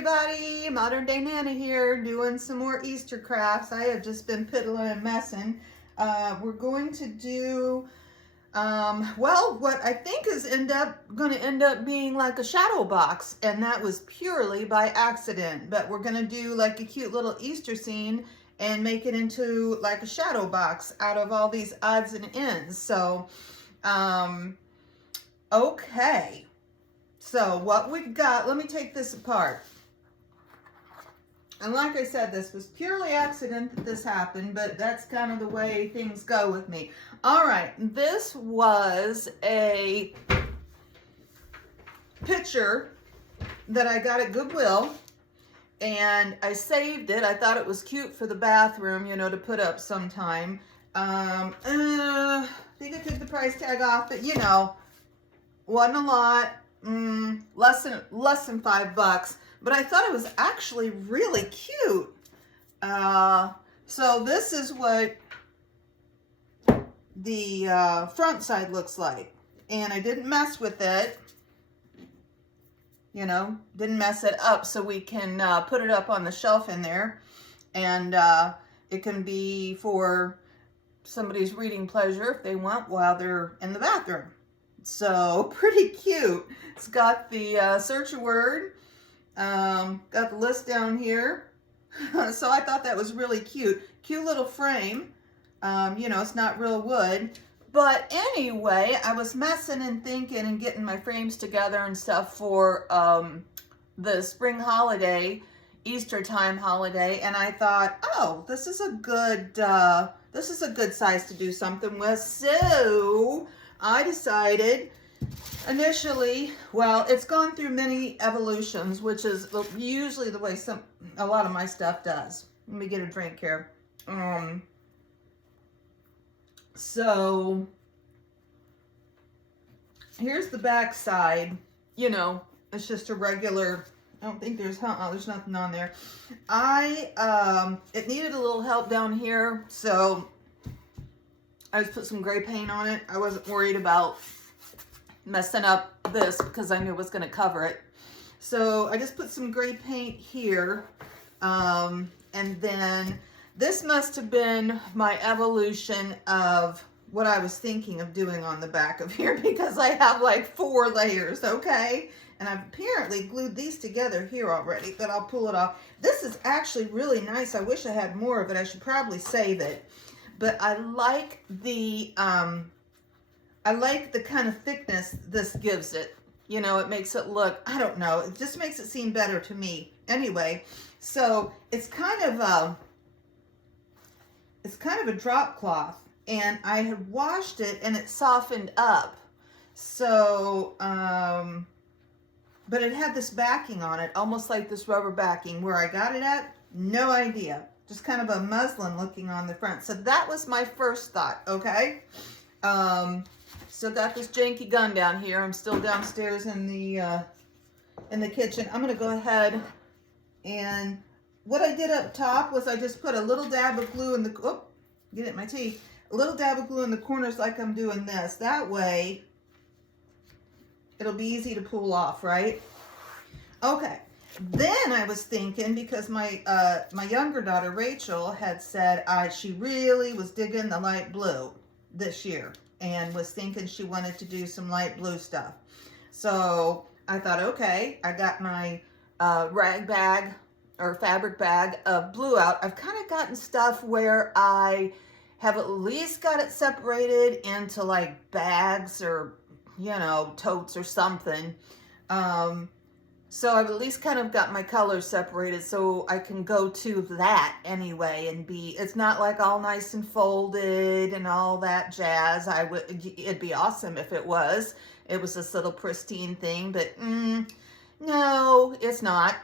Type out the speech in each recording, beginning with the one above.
everybody, Modern Day Nana here, doing some more Easter crafts. I have just been piddling and messing. We're going to do, well, what I think is going to end up being like a shadow box, and that was purely by accident. But we're going to do like a cute little Easter scene and make it into like a shadow box out of all these odds and ends. So, okay. So what we've got, let me take this apart. And like I said, this was purely accident that this happened, but that's kind of the way things go with me. All right, this was a picture that I got at Goodwill, and I saved it. I thought it was cute for the bathroom, you know, to put up sometime. I think I took the price tag off, but you know, wasn't a lot. Less than $5, but I thought it was actually really cute. So this is what the front side looks like, and I didn't mess with it, you know, didn't mess it up, so we can put it up on the shelf in there, and it can be for somebody's reading pleasure if they want while they're in the bathroom. So pretty cute. It's got the search a word, got the list down here. So I thought that was really cute. Cute little frame. You know, it's not real wood. But anyway, I was messing and thinking and getting my frames together and stuff for the spring holiday, Easter time holiday, and I thought, oh, this is a good size to do something with. So I decided initially, well, it's gone through many evolutions, which is usually the way a lot of my stuff does. Let me get a drink here. So here's the back side. You know, it's just a regular, I don't think there's nothing on there. It needed a little help down here, so I just put some gray paint on it. I wasn't worried about messing up this because I knew it was going to cover it. So I just put some gray paint here. And then this must have been my evolution of what I was thinking of doing on the back of here, because I have like 4 layers, okay? And I've apparently glued these together here already, but I'll pull it off. This is actually really nice. I wish I had more of it. I should probably save it. But I like the kind of thickness this gives it. You know, it makes it look, I don't know, it just makes it seem better to me. Anyway, so it's kind of a drop cloth, and I had washed it and it softened up. So, but it had this backing on it, almost like this rubber backing. Where I got it at, no idea. Just kind of a muslin looking on the front. So that was my first thought, okay? Still got this janky gun down here. I'm still downstairs in the kitchen. I'm gonna go ahead, and what I did up top was I just put a little dab of glue in the, get it in my teeth, a little dab of glue in the corners like I'm doing this. That way, it'll be easy to pull off, right? Okay. Then I was thinking, because my younger daughter Rachel had said she really was digging the light blue this year and was thinking she wanted to do some light blue stuff. So I thought, okay, I got my rag bag or fabric bag of blue out. I've kind of gotten stuff where I have at least got it separated into like bags or, you know, totes or something. So I've at least kind of got my colors separated so I can go to that anyway and it's not like all nice and folded and all that jazz. It'd be awesome if it was this little pristine thing, but no, it's not.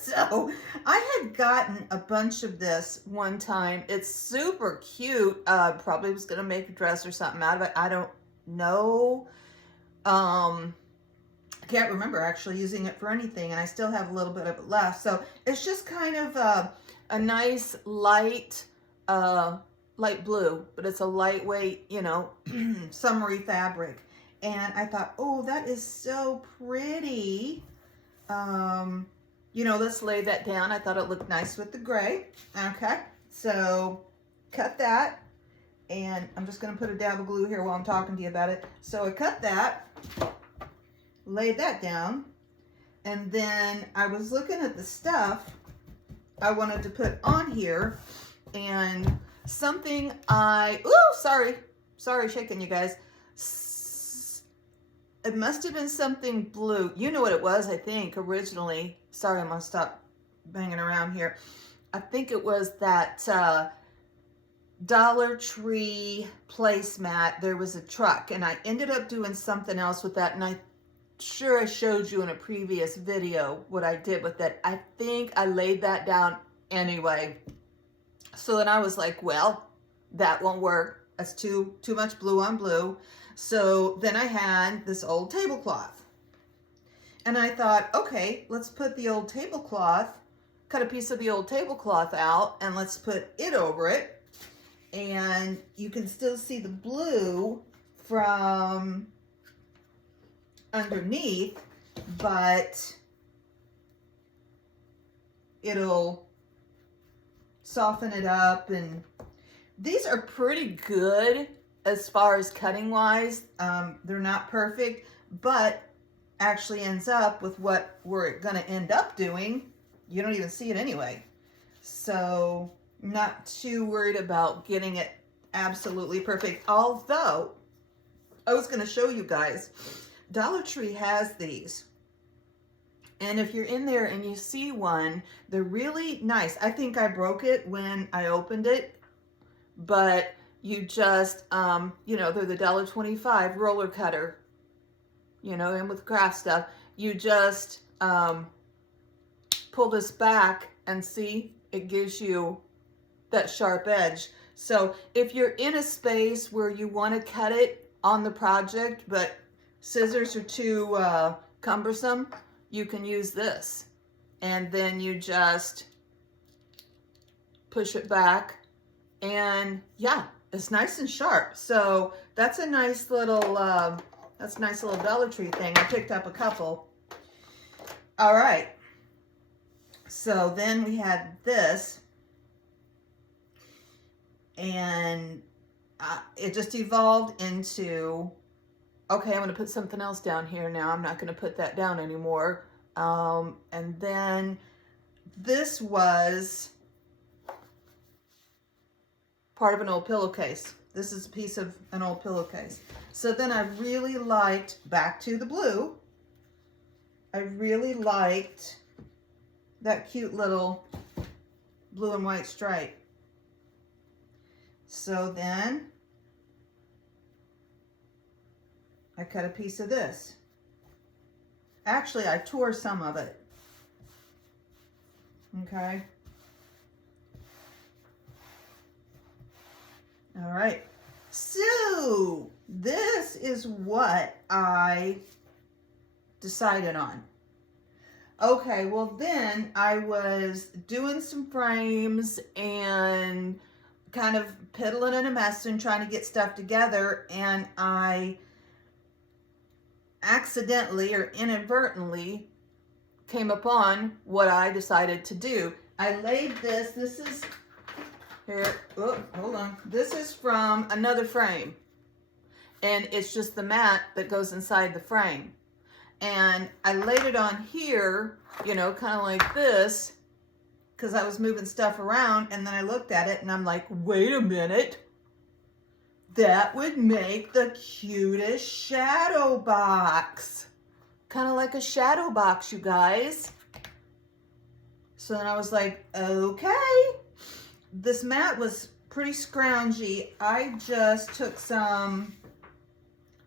So I had gotten a bunch of this one time. It's super cute. Probably was going to make a dress or something out of it. I don't know. I can't remember actually using it for anything, and I still have a little bit of it left. So it's just kind of a nice light blue, but it's a lightweight, you know, summery fabric. And I thought, oh, that is so pretty. you know, let's lay that down. I thought it looked nice with the gray. Okay, so cut that. And I'm just going to put a dab of glue here while I'm talking to you about it. So I cut that, laid that down, and then I was looking at the stuff I wanted to put on here, and something sorry, shaking you guys. It must have been something blue. You know what it was, I think, originally. Sorry, I'm going to stop banging around here. I think it was that Dollar Tree placemat. There was a truck, and I ended up doing something else with that, and I showed you in a previous video what I did with it. I think I laid that down anyway. So then I was like, well, that won't work. That's too much blue on blue. So then I had this old tablecloth, and I thought, okay, let's put the old tablecloth, cut a piece of the old tablecloth out, and let's put it over it. And you can still see the blue from underneath, but it'll soften it up. And these are pretty good as far as cutting wise. They're not perfect, but actually ends up with what we're gonna end up doing. You don't even see it anyway. So not too worried about getting it absolutely perfect. Although I was gonna show you guys, Dollar Tree has these. And if you're in there and you see one, they're really nice. I think I broke it when I opened it, but you just, you know, they're the $1.25 roller cutter, you know, and with craft stuff, you just pull this back and see, it gives you that sharp edge. So if you're in a space where you want to cut it on the project, but scissors are too cumbersome, you can use this. And then you just push it back, and yeah, it's nice and sharp. So that's a nice little Dollar Tree thing. I picked up a couple. All right. So then we had this, and it just evolved into, okay, I'm going to put something else down here now. I'm not going to put that down anymore. And then this was part of an old pillowcase. This is a piece of an old pillowcase. So then I really liked, back to the blue, I really liked that cute little blue and white stripe. So then I cut a piece of this. Actually, I tore some of it. Okay. All right. So this is what I decided on. Okay, well then I was doing some frames and kind of piddling in a mess and trying to get stuff together, and I accidentally or inadvertently came upon what I decided to do. I laid this is, here, oh, hold on. This is from another frame, and it's just the mat that goes inside the frame. And I laid it on here, you know, kind of like this, because I was moving stuff around, and then I looked at it and I'm like, wait a minute, that would make the cutest shadow box. Kind of like a shadow box, you guys. So then I was like, okay. This mat was pretty scroungy. I just took some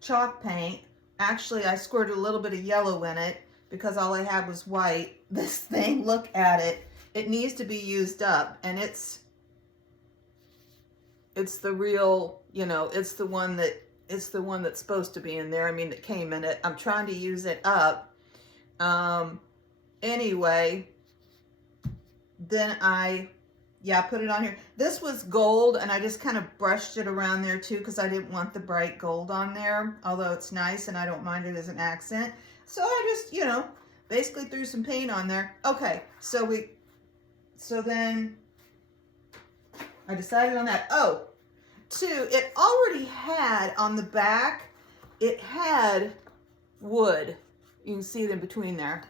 chalk paint. Actually, I squirted a little bit of yellow in it because all I had was white. This thing, look at it. It needs to be used up, and it's the real, you know, it's the one that's supposed to be in there. I mean, that came in it. I'm trying to use it up. Anyway, then I put it on here. This was gold, and I just kind of brushed it around there too because I didn't want the bright gold on there, although it's nice and I don't mind it as an accent. So I just, you know, basically threw some paint on there. Okay, so then I decided on that. Oh, two, it already had on the back, it had wood. You can see it in between there.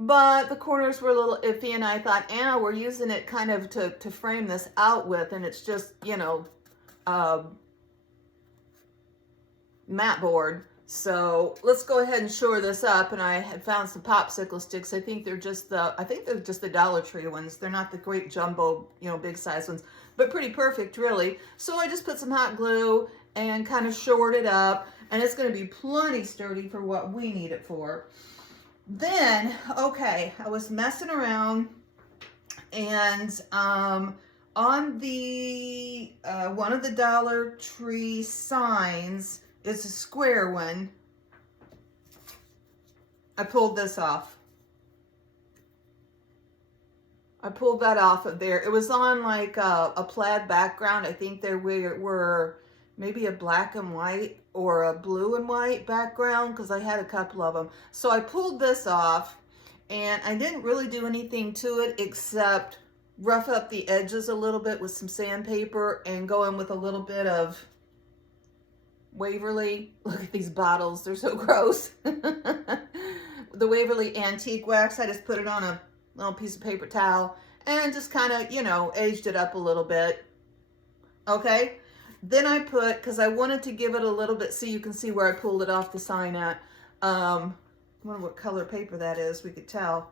But the corners were a little iffy, and I thought, we're using it kind of to frame this out with, and it's just, you know, mat board. So let's go ahead and shore this up. And I had found some popsicle sticks. I think they're just the Dollar Tree ones. They're not the great jumbo, you know, big size ones, but pretty perfect, really. So I just put some hot glue and kind of shored it up, and it's going to be plenty sturdy for what we need it for. Then, okay, I was messing around, and on the one of the Dollar Tree signs, it's a square one. I pulled this off. I pulled that off of there. It was on like a plaid background. I think there were maybe a black and white or a blue and white background, because I had a couple of them. So I pulled this off, and I didn't really do anything to it except rough up the edges a little bit with some sandpaper and go in with a little bit of Waverly. Look at these bottles, they're so gross. The Waverly Antique Wax, I just put it on a little piece of paper towel and just kind of, you know, aged it up a little bit. Okay. Then I put, because I wanted to give it a little bit so you can see where I pulled it off the sign at. I wonder what color paper that is. We could tell.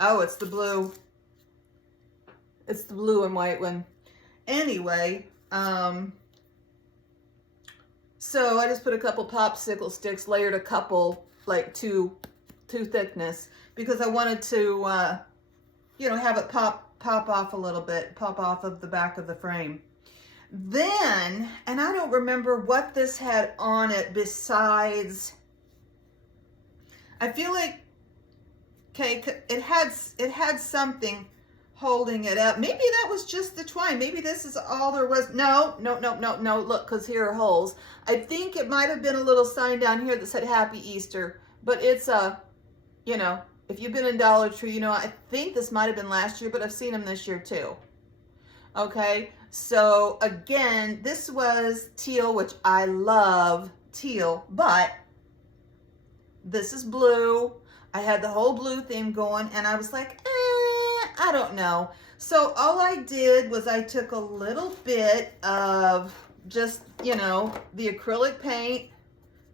Oh, it's the blue. It's the blue and white one. Anyway, so I just put a couple popsicle sticks, layered a couple, like two thickness, because I wanted to, you know, have it pop off a little bit, pop off of the back of the frame. Then, and I don't remember what this had on it besides, I feel like, okay, it had something holding it up. Maybe that was just the twine. Maybe this is all there was. No, look, because here are holes. I think it might have been a little sign down here that said Happy Easter, but it's you know, if you've been in Dollar Tree, you know, I think this might have been last year, but I've seen them this year too. Okay, so again, this was teal, which I love teal, but this is blue. I had the whole blue theme going, and I was like, I don't know. So all I did was I took a little bit of just, you know, the acrylic paint,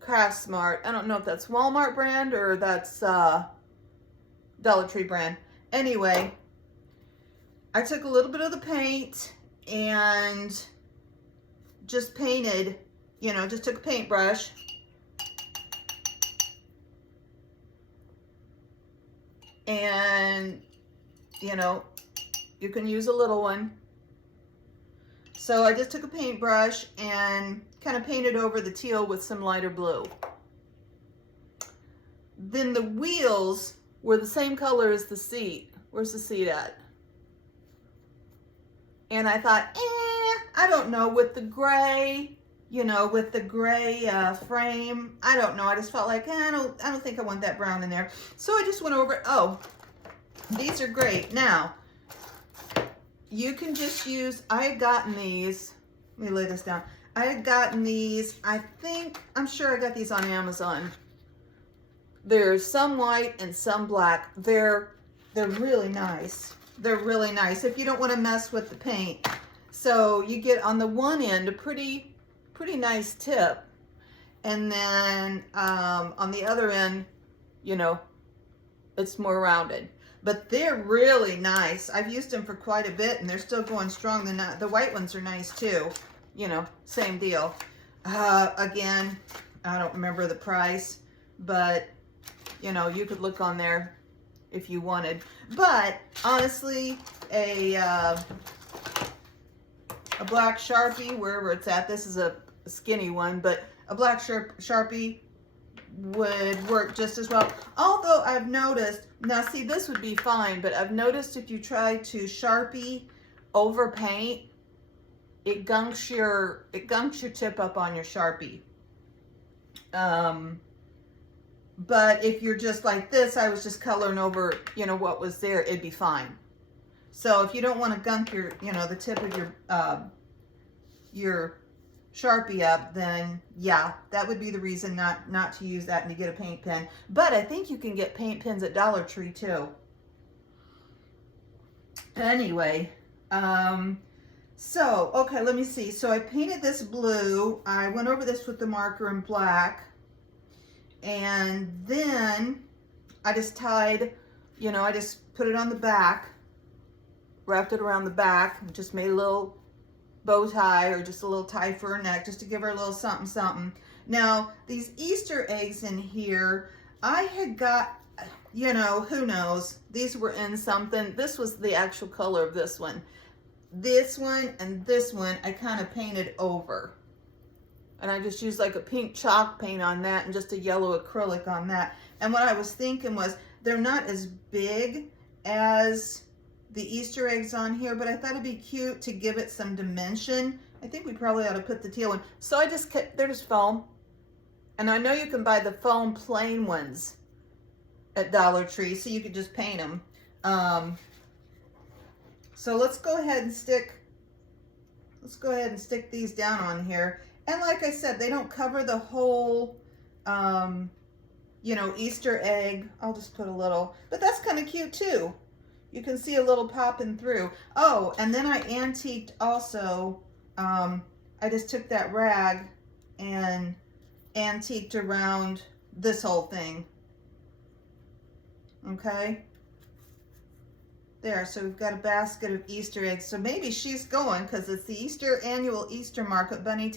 Craft Smart. I don't know if that's Walmart brand or that's Dollar Tree brand. Anyway, I took a little bit of the paint and just painted, you know, just took a paintbrush and, you know, you can use a little one. So I just took a paintbrush and kind of painted over the teal with some lighter blue. Then the wheels were the same color as the seat. Where's the seat at? And I thought, I don't know, with the gray, you know, with the gray frame, I don't know. I just felt like, I don't think I want that brown in there. So I just went over, oh, these are great. Now, you can just use, I had gotten these, let me lay this down. I had gotten these, I'm sure I got these on Amazon. There's some white and some black. They're really nice. They're really nice if you don't want to mess with the paint. So you get on the one end a pretty nice tip, and then on the other end, you know, it's more rounded. But they're really nice. I've used them for quite a bit, and they're still going strong. The white ones are nice too. You know, same deal. Again, I don't remember the price, but you know, you could look on there if you wanted. But honestly, a black Sharpie, wherever it's at, this is a skinny one, but a black Sharpie would work just as well. Although I've noticed, now see, this would be fine, but I've noticed if you try to Sharpie over paint, it gunks your tip up on your Sharpie. But if you're just like this, I was just coloring over, you know, what was there, it'd be fine. So if you don't want to gunk your, you know, the tip of your Sharpie up, then yeah, that would be the reason not to use that and to get a paint pen. But I think you can get paint pens at Dollar Tree too. Anyway, so, okay, let me see. So I painted this blue. I went over this with the marker in black. And then I just tied, you know, I just put it on the back, wrapped it around the back, and just made a little bow tie or just a little tie for her neck just to give her a little something something. Now these Easter eggs in here, I had got, you know, who knows, these were in something. This was the actual color of this one. This one and this one I kind of painted over, and I just used like a pink chalk paint on that and just a yellow acrylic on that. And what I was thinking was they're not as big as the Easter eggs on here, but I thought it'd be cute to give it some dimension. I think we probably ought to put the teal one. So I just kept, they're just foam. And I know you can buy the foam plain ones at Dollar Tree, so you could just paint them. So let's go ahead and stick these down on here. And like I said, they don't cover the whole, you know, Easter egg. I'll just put a little, but that's kind of cute too. You can see a little popping through. Oh, and then I antiqued also. I just took that rag and antiqued around this whole thing. Okay. There, so we've got a basket of Easter eggs. So maybe she's going, because it's the annual Easter market. Bunny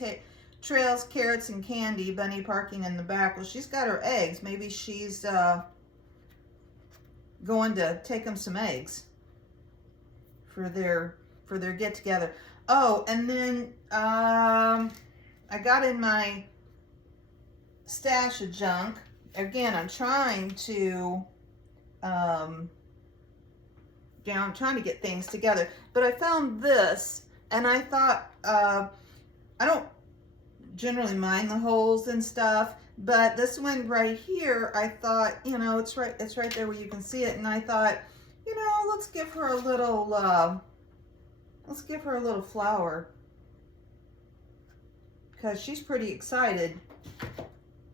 trails, carrots, and candy. Bunny parking in the back. Well, she's got her eggs. Maybe she's going to take them some eggs for their get together. Oh, and then I got in my stash of junk. Again, I'm trying to I'm trying to get things together, but I found this, and I thought I don't generally mind the holes and stuff, but this one right here, I thought, you know, it's right there where you can see it, and I thought, you know, let's give her a little flower, because she's pretty excited.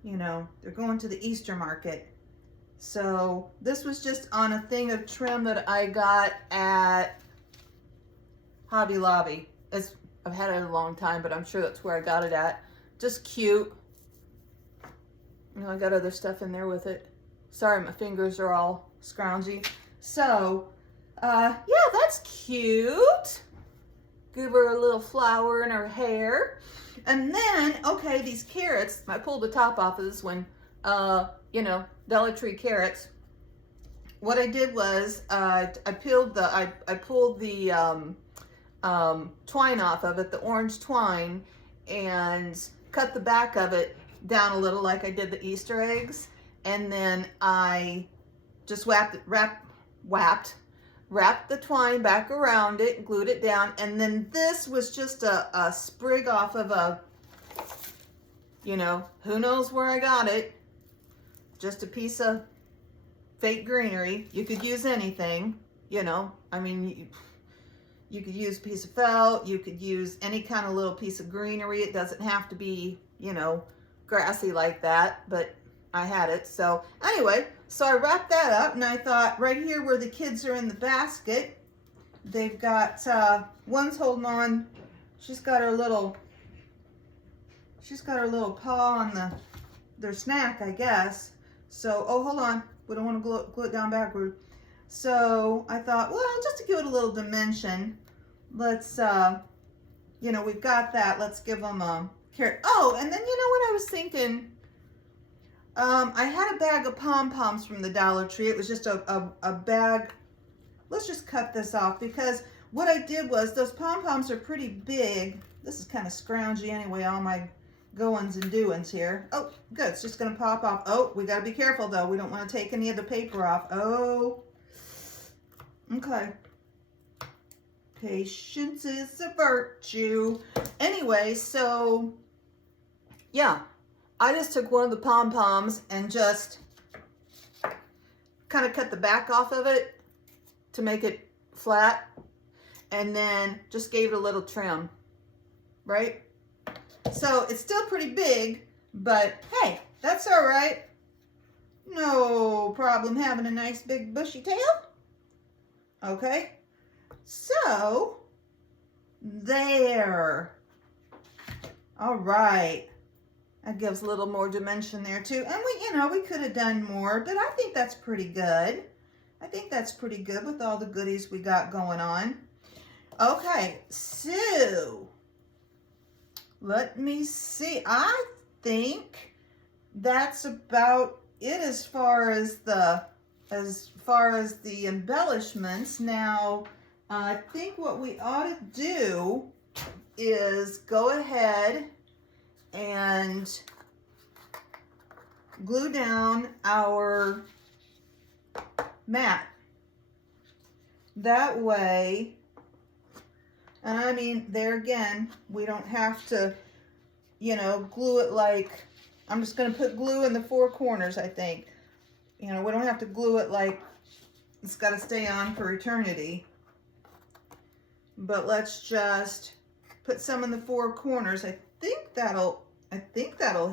You know, they're going to the Easter market. So this was just on a thing of trim that I got at Hobby Lobby. I've had it a long time, but I'm sure that's where I got it at. Just cute. You know, I got other stuff in there with it. Sorry, my fingers are all scroungy. So, yeah, that's cute. Give her a little flower in her hair. And then, okay, these carrots, I pulled the top off of this one. You know, Dollar Tree carrots. What I did was I pulled the twine off of it, the orange twine, and cut the back of it down a little like I did the Easter eggs, and then I just wrapped the twine back around it, glued it down, and then this was just a sprig off of a, you know, who knows where I got it. Just a piece of fake greenery. You could use anything, you know. I mean, you could use a piece of felt. You could use any kind of little piece of greenery. It doesn't have to be, you know, grassy like that, but I had it. So anyway, so I wrapped that up, and I thought right here where the kids are in the basket, they've got, one's holding on, she's got her little paw on their snack, I guess. So, oh, hold on. We don't want to glue it down backward. So I thought, well, just to give it a little dimension, let's, you know, we've got that. Let's give them a carrot. Oh, and then you know what I was thinking? I had a bag of pom-poms from the Dollar Tree. It was just a bag. Let's just cut this off, because what I did was, those pom-poms are pretty big. This is kind of scroungy anyway, all my goings and doings here. Oh, good. It's just going to pop off. Oh, we got to be careful, though. We don't want to take any of the paper off. Oh, okay. Patience is a virtue. Anyway, so, yeah. I just took one of the pom-poms and just kind of cut the back off of it to make it flat, and then just gave it a little trim, right? So it's still pretty big, but hey, that's all right. No problem having a nice big bushy tail. Okay, so there. All right. That gives a little more dimension there too. And we could have done more, but I think that's pretty good. I think that's pretty good with all the goodies we got going on. Okay, so let me see. I think that's about it as far as the embellishments. Now, I think what we ought to do is go ahead and glue down our mat. That way, and I mean, there again, we don't have to, glue it like, I'm just going to put glue in the 4 corners, I think. We don't have to glue it like it's got to stay on for eternity. But let's just put some in the 4 corners. I think that'll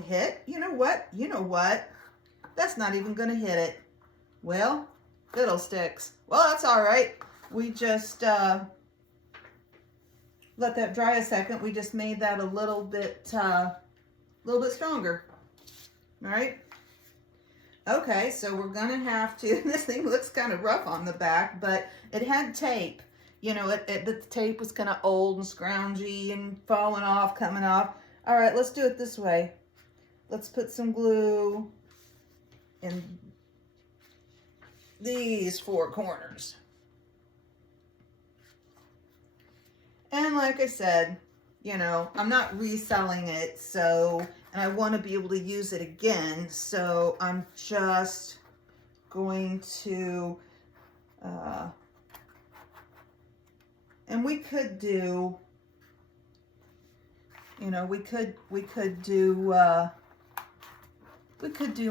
hit. You know what? That's not even going to hit it. Well, fiddlesticks. Well, that's all right. We just let that dry a second. We just made that a little bit stronger. All right. Okay, so we're gonna have to. This thing looks kind of rough on the back, but it had tape. The tape was kind of old and scroungy and falling off, coming off. All right, let's do it this way. Let's put some glue in these 4 corners. And like I said, I'm not reselling it, and I want to be able to use it again, so I'm just going to, and we could do, we could do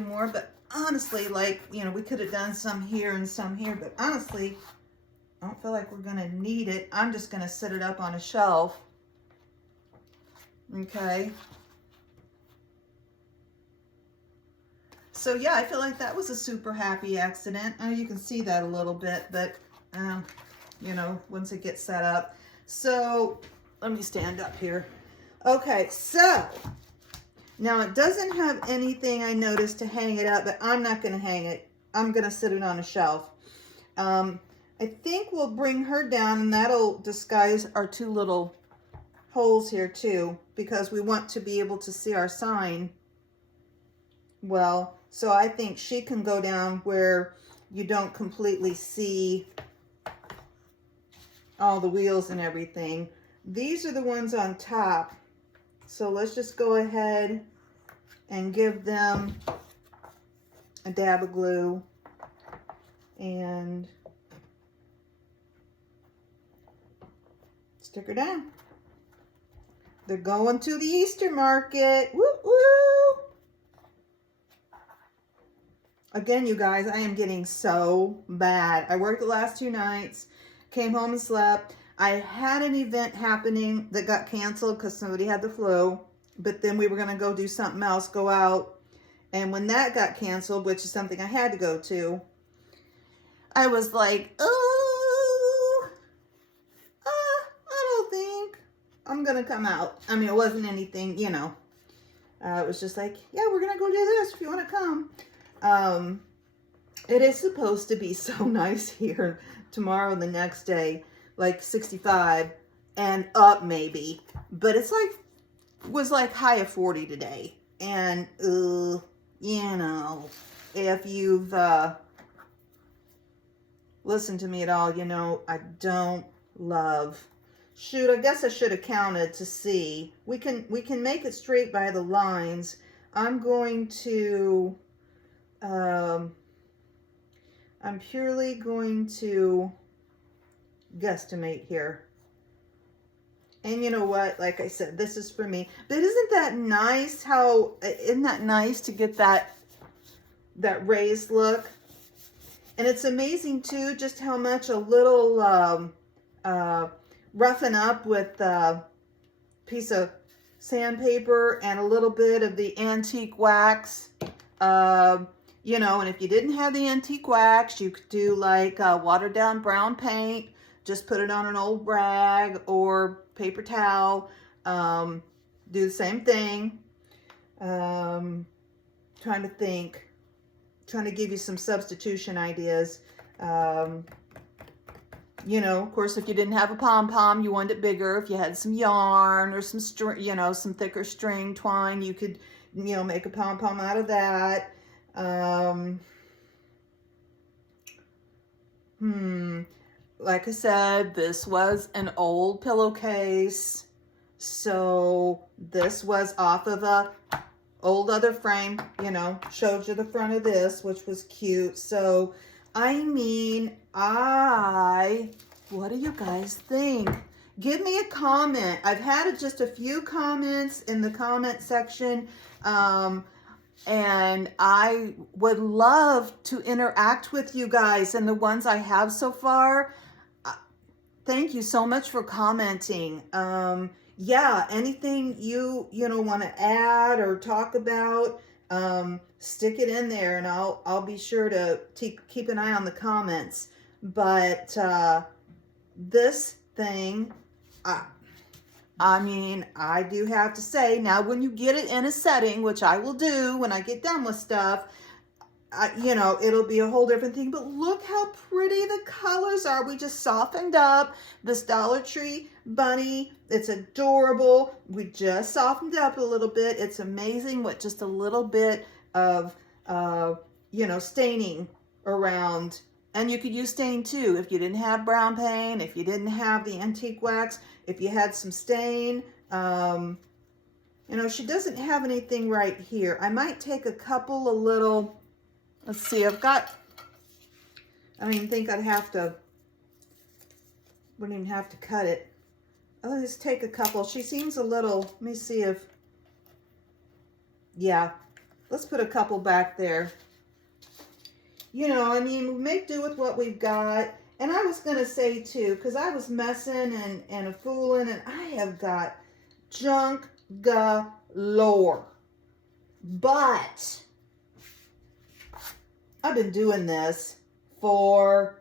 more, but honestly, we could have done some here and some here, but honestly, I don't feel like we're going to need it. I'm just going to set it up on a shelf. Okay. So yeah, I feel like that was a super happy accident. Oh, you can see that a little bit, but once it gets set up. So let me stand up here. Okay, so now it doesn't have anything I noticed to hang it up, but I'm not going to hang it. I'm going to sit it on a shelf. I think we'll bring her down, and that'll disguise our 2 little holes here too, because we want to be able to see our sign well. So I think she can go down where you don't completely see all the wheels and everything. These are the ones on top. So let's just go ahead and give them a dab of glue and stick her down. They're going to the Easter market. Woo woo! Again, you guys, I am getting so bad. I worked the last 2 nights, came home and slept. I had an event happening that got canceled because somebody had the flu, but then we were going to go do something else, go out. And when that got canceled, which is something I had to go to, I was like, oh, I don't think I'm going to come out. I mean, it wasn't anything, it was just like, yeah, we're going to go do this if you want to come. It is supposed to be so nice here tomorrow and the next day, like 65 and up maybe, but it's was like high of 40 today. And, if you've, listened to me at all, I don't love, shoot, I guess I should have counted to see. We can make it straight by the lines. I'm going to, I'm purely going to guesstimate here. And you know what? Like I said, this is for me. But isn't that nice? Isn't that nice to get that raised look? And it's amazing too, just how much a little roughen up with a piece of sandpaper and a little bit of the antique wax. You know, and if you didn't have the antique wax, you could do like watered down brown paint. Just put it on an old rag or paper towel. Do the same thing. Trying to think. Trying to give you some substitution ideas. You know, of course, if you didn't have a pom-pom, you wanted it bigger. If you had some yarn or some string, you know, some thicker string twine, you could, you know, make a pom-pom out of that. Like I said, this was an old pillowcase. So this was off of a old other frame, you know, showed you the front of this, which was cute. So, I mean, what do you guys think? Give me a comment. I've had just a few comments in the comment section, and I would love to interact with you guys, and the ones I have so far. Thank you so much for commenting. Yeah, anything you know want to add or talk about, stick it in there, and I'll be sure to keep an eye on the comments. But this thing, I mean, I do have to say, now when you get it in a setting, which I will do when I get done with stuff, you know, it'll be a whole different thing. But look how pretty the colors are. We just softened up this Dollar Tree bunny. It's adorable. We just softened up a little bit. It's amazing what just a little bit of, you know, staining around. And you could use stain too if you didn't have brown paint, if you didn't have the antique wax, if you had some stain. You know, she doesn't have anything right here. I might take a couple of little... Let's see, I don't even think I'd have to, wouldn't even have to cut it. I'll just take a couple. She seems a little, let me see if, yeah, let's put a couple back there. You know, I mean, we make do with what we've got. And I was going to say too, because I was messing and a fooling, and I have got junk galore. But I've been doing this forever.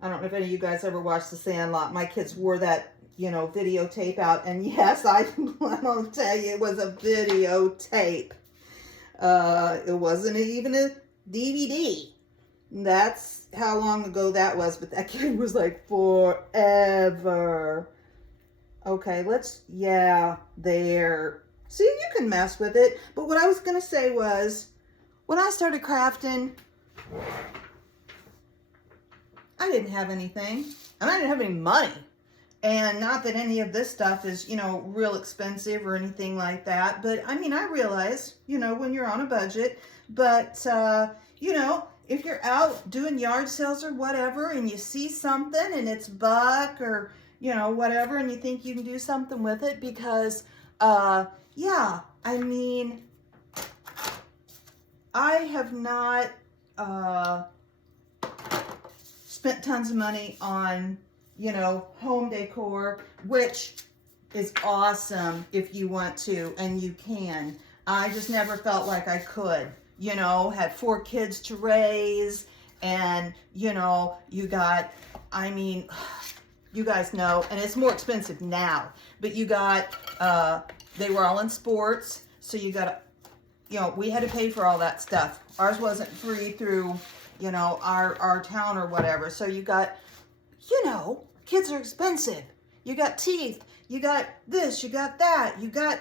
I don't know if any of you guys ever watched The Sandlot. My kids wore that, you know, videotape out. And yes, I'm going to tell you, it was a videotape. It wasn't even a DVD. That's how long ago that was. But that kid was like forever. Okay, yeah, there. See, you can mess with it. But what I was going to say was, when I started crafting, I didn't have anything, and I didn't have any money. And not that any of this stuff is, you know, real expensive or anything like that. But, I mean, I realize, you know, when you're on a budget. But, you know, if you're out doing yard sales or whatever, and you see something, and it's buck or, you know, whatever, and you think you can do something with it. Because, yeah, I mean... I have not spent tons of money on, you know, home decor, which is awesome if you want to, and you can. I just never felt like I could, you know, had 4 kids to raise, and, you know, you got, I mean, you guys know, and it's more expensive now, but you got, they were all in sports, so you got, you know, we had to pay for all that stuff. Ours wasn't free through, you know, our town or whatever. So you got, you know, kids are expensive. You got teeth. You got this. You got that. You got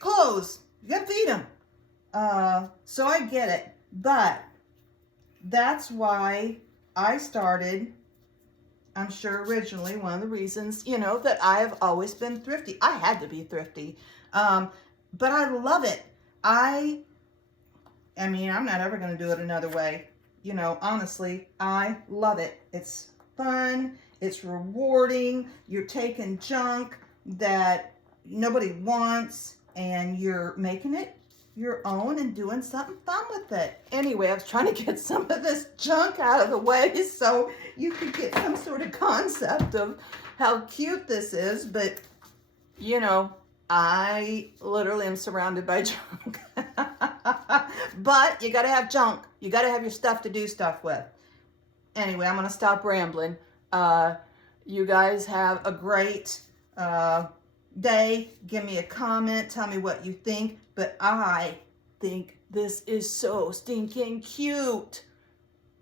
clothes. You got to feed them. So I get it. But that's why I started, I'm sure originally, one of the reasons, you know, that I have always been thrifty. I had to be thrifty. But I love it. I mean, I'm not ever going to do it another way. You know, honestly, I love it. It's fun. It's rewarding. You're taking junk that nobody wants, and you're making it your own and doing something fun with it. Anyway, I was trying to get some of this junk out of the way so you could get some sort of concept of how cute this is, but you know, I literally am surrounded by junk. But you gotta have junk. You gotta have your stuff to do stuff with. Anyway, I'm gonna stop rambling. You guys have a great day. Give me a comment. Tell me what you think. But I think this is so stinking cute.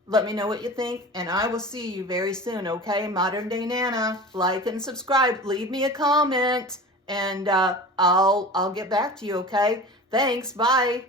Let me know what you think, and I will see you very soon, okay? Modern Day Nana, like and subscribe. Leave me a comment, and I'll get back to you, okay? Thanks. Bye.